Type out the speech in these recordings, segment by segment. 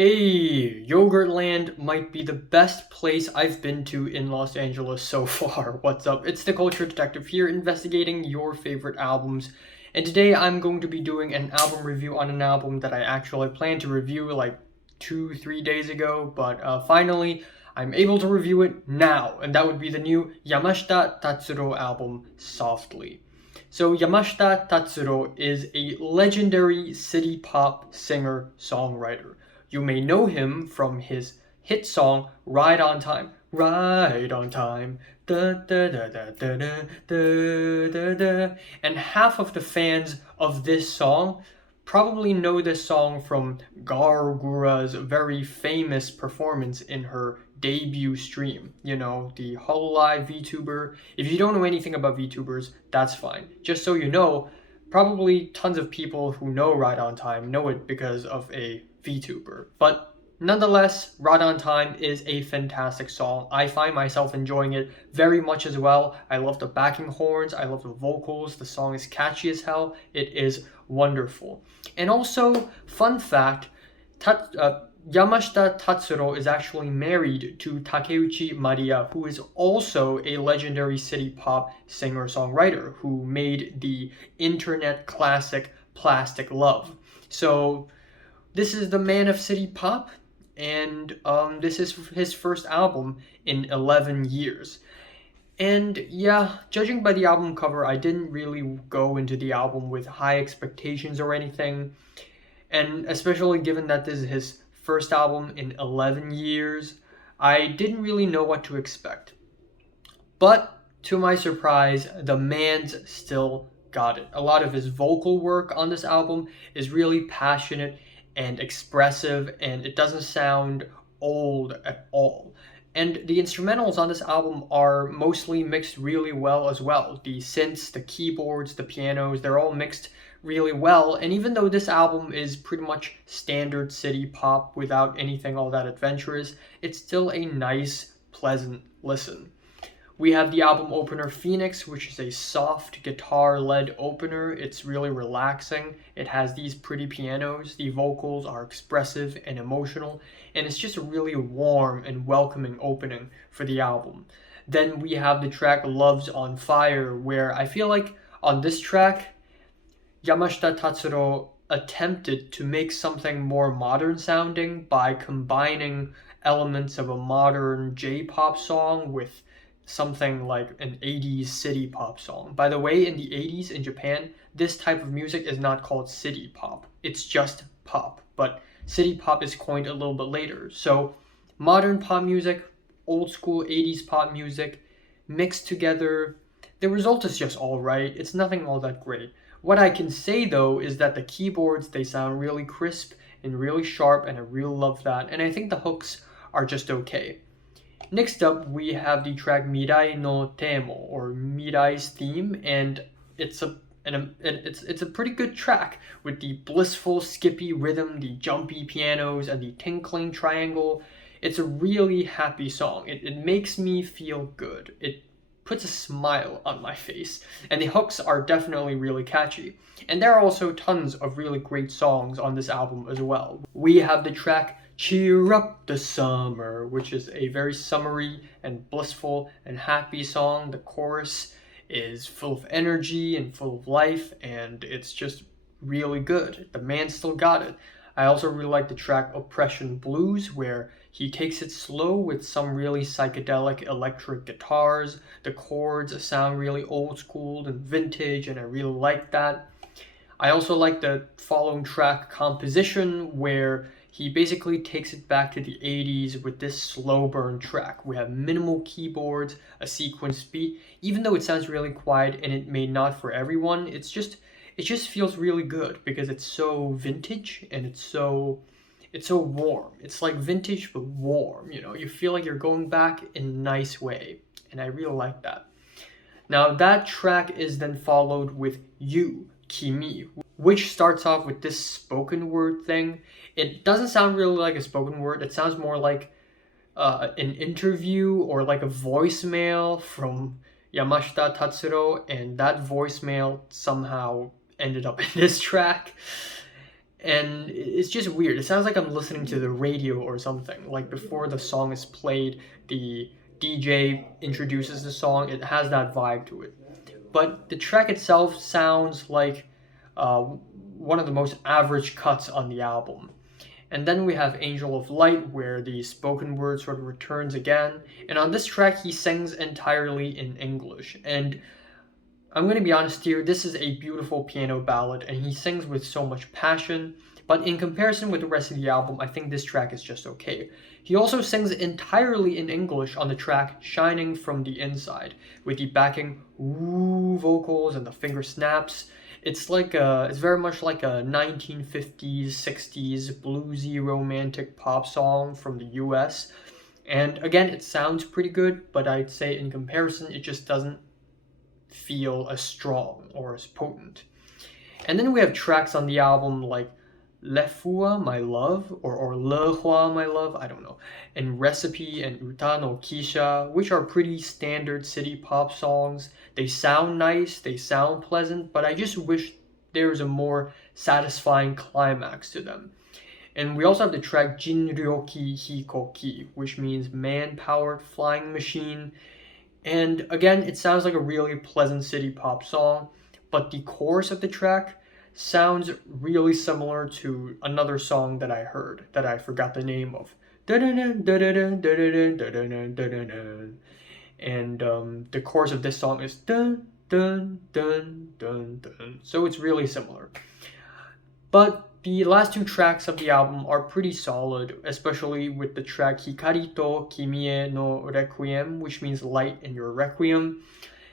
Hey, Yogurtland might be the best place I've been to in Los Angeles so far. What's up? It's the Culture Detective here investigating your favorite albums. And today I'm going to be doing an album review on an album that I actually planned to review like 2, 3 days ago, but finally I'm able to review it now. And that would be the new Yamashita Tatsuro album, Softly. So Yamashita Tatsuro is a legendary city pop singer-songwriter. You may know him from his hit song Ride on Time. Ride on Time. Da, da, da, da, da, da, da, da, da. And half of the fans of this song probably know this song from Gargura's very famous performance in her debut stream. You know, the Hololive VTuber. If you don't know anything about VTubers, that's fine. Just so you know, probably tons of people who know Ride on Time know it because of a VTuber. But nonetheless, Ride on Time is a fantastic song. I find myself enjoying it very much as well. I love the backing horns, I love the vocals, the song is catchy as hell. It is wonderful. And also, fun fact, Yamashita Tatsuro is actually married to Takeuchi Maria, who is also a legendary city pop singer-songwriter who made the internet classic Plastic Love. So this is the man of city pop, and this is his first album in 11 years. And yeah, judging by the album cover, I didn't really go into the album with high expectations or anything. And especially given that this is his first album in 11 years, I didn't really know what to expect. But to my surprise, the man's still got it. A lot of his vocal work on this album is really passionate and expressive, and it doesn't sound old at all. And the instrumentals on this album are mostly mixed really well as well. The synths, the keyboards, the pianos, they're all mixed really well. And even though this album is pretty much standard city pop without anything all that adventurous, it's still a nice, pleasant listen. We have the album opener Phoenix, which is a soft guitar-led opener. It's really relaxing. It has these pretty pianos. The vocals are expressive and emotional, and it's just a really warm and welcoming opening for the album. Then we have the track Love's on Fire, where I feel like on this track, Yamashita Tatsuro attempted to make something more modern sounding by combining elements of a modern J-pop song with something like an 80s city pop song. By the way, in the 80s in Japan, this type of music is not called city pop. It's just pop, but city pop is coined a little bit later. So modern pop music, old school 80s pop music, mixed together, the result is just all right. It's nothing all that great. What I can say though is that the keyboards, they sound really crisp and really sharp, and I really love that. And I think the hooks are just okay. Next up, we have the track Mirai no Temo, or Mirai's theme, and it's a pretty good track with the blissful, skippy rhythm, the jumpy pianos, and the tinkling triangle. It's a really happy song. It makes me feel good. It puts a smile on my face, and the hooks are definitely really catchy. And there are also tons of really great songs on this album as well. We have the track Cheer Up the Summer, which is a very summery and blissful and happy song. The chorus is full of energy and full of life, and it's just really good. The man still got it. I also really like the track Oppression Blues, where he takes it slow with some really psychedelic electric guitars. The chords sound really old school and vintage, and I really like that. I also like the following track Composition, where he basically takes it back to the 80s with this slow burn track. We have minimal keyboards, a sequence beat. Even though it sounds really quiet and it may not for everyone, it just feels really good because it's so vintage and it's so warm. It's like vintage but warm, you know. You feel like you're going back in a nice way, and I really like that. Now that track is then followed with You, Kimi, which starts off with this spoken word thing. It doesn't sound really like a spoken word. It sounds more like an interview or like a voicemail from Yamashita Tatsuro, and that voicemail somehow ended up in this track. and it's just weird. It sounds like I'm listening to the radio or something. Like before the song is played, the DJ introduces the song. It has that vibe to it. But the track itself sounds like one of the most average cuts on the album. And then we have Angel of Light, where the spoken word sort of returns again. And on this track, he sings entirely in English. And I'm going to be honest here, this is a beautiful piano ballad, and he sings with so much passion. But in comparison with the rest of the album, I think this track is just okay. He also sings entirely in English on the track Shining from the Inside, with the backing ooh vocals and the finger snaps. It's very much like a 1950s, 60s bluesy romantic pop song from the US. And again, it sounds pretty good, but I'd say in comparison, it just doesn't feel as strong or as potent. And then we have tracks on the album like Le Fua, My Love, or Le Hua, My Love, I don't know, and Recipe and Uta no Kisha, which are pretty standard city pop songs. They sound nice, they sound pleasant, but I just wish there was a more satisfying climax to them. And we also have the track Jinryoki Hikoki, which means man-powered flying machine. And again, it sounds like a really pleasant city pop song, but the chorus of the track sounds really similar to another song that I heard that I forgot the name of. And the chorus of this song is dun dun dun dun dun. So it's really similar. But the last two tracks of the album are pretty solid, especially with the track Hikarito Kimie no Requiem, which means light in your requiem.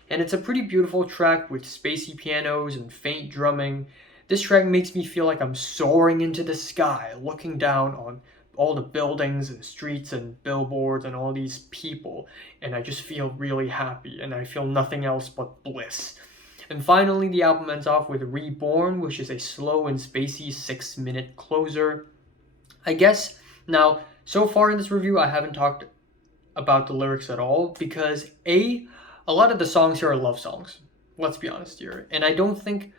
And it's a pretty beautiful track with spacey pianos and faint drumming. This track makes me feel like I'm soaring into the sky, looking down on all the buildings and streets and billboards and all these people, and I just feel really happy, and I feel nothing else but bliss. And finally, the album ends off with Reborn, which is a slow and spacey 6-minute closer. I guess, now, so far in this review, I haven't talked about the lyrics at all, because a lot of the songs here are love songs. Let's be honest here. And I don't think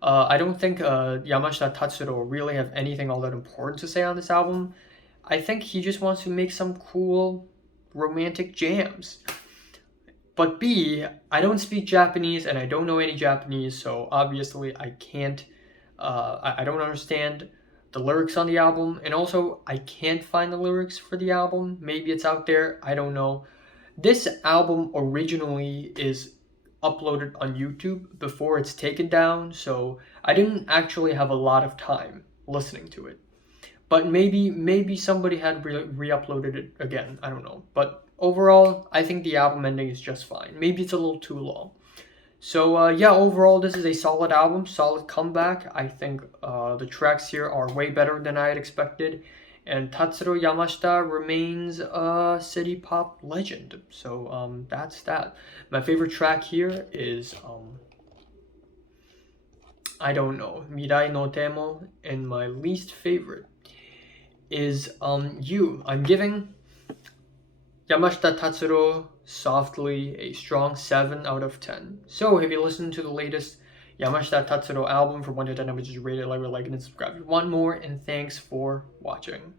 Yamashita Tatsuro really have anything all that important to say on this album. I think he just wants to make some cool romantic jams. But B, I don't speak Japanese and I don't know any Japanese, so obviously I can't, I don't understand the lyrics on the album, and also I can't find the lyrics for the album. Maybe it's out there, I don't know. This album originally is uploaded on YouTube before it's taken down, so I didn't actually have a lot of time listening to it. But maybe somebody had re-uploaded it again, I don't know. But overall, I think the album ending is just fine. Maybe it's a little too long. So yeah, overall this is a solid album, solid comeback. I think the tracks here are way better than I had expected. And Tatsuro Yamashita remains a city pop legend. So that's that. My favorite track here is, I don't know, Mirai no Temo. And my least favorite is You. I'm giving Yamashita Tatsuro softly a strong 7 out of 10. So if you listen to the latest Yamashita Tatsuro album from 1 to 10, which is rated, like, and subscribe if you want more, and thanks for watching.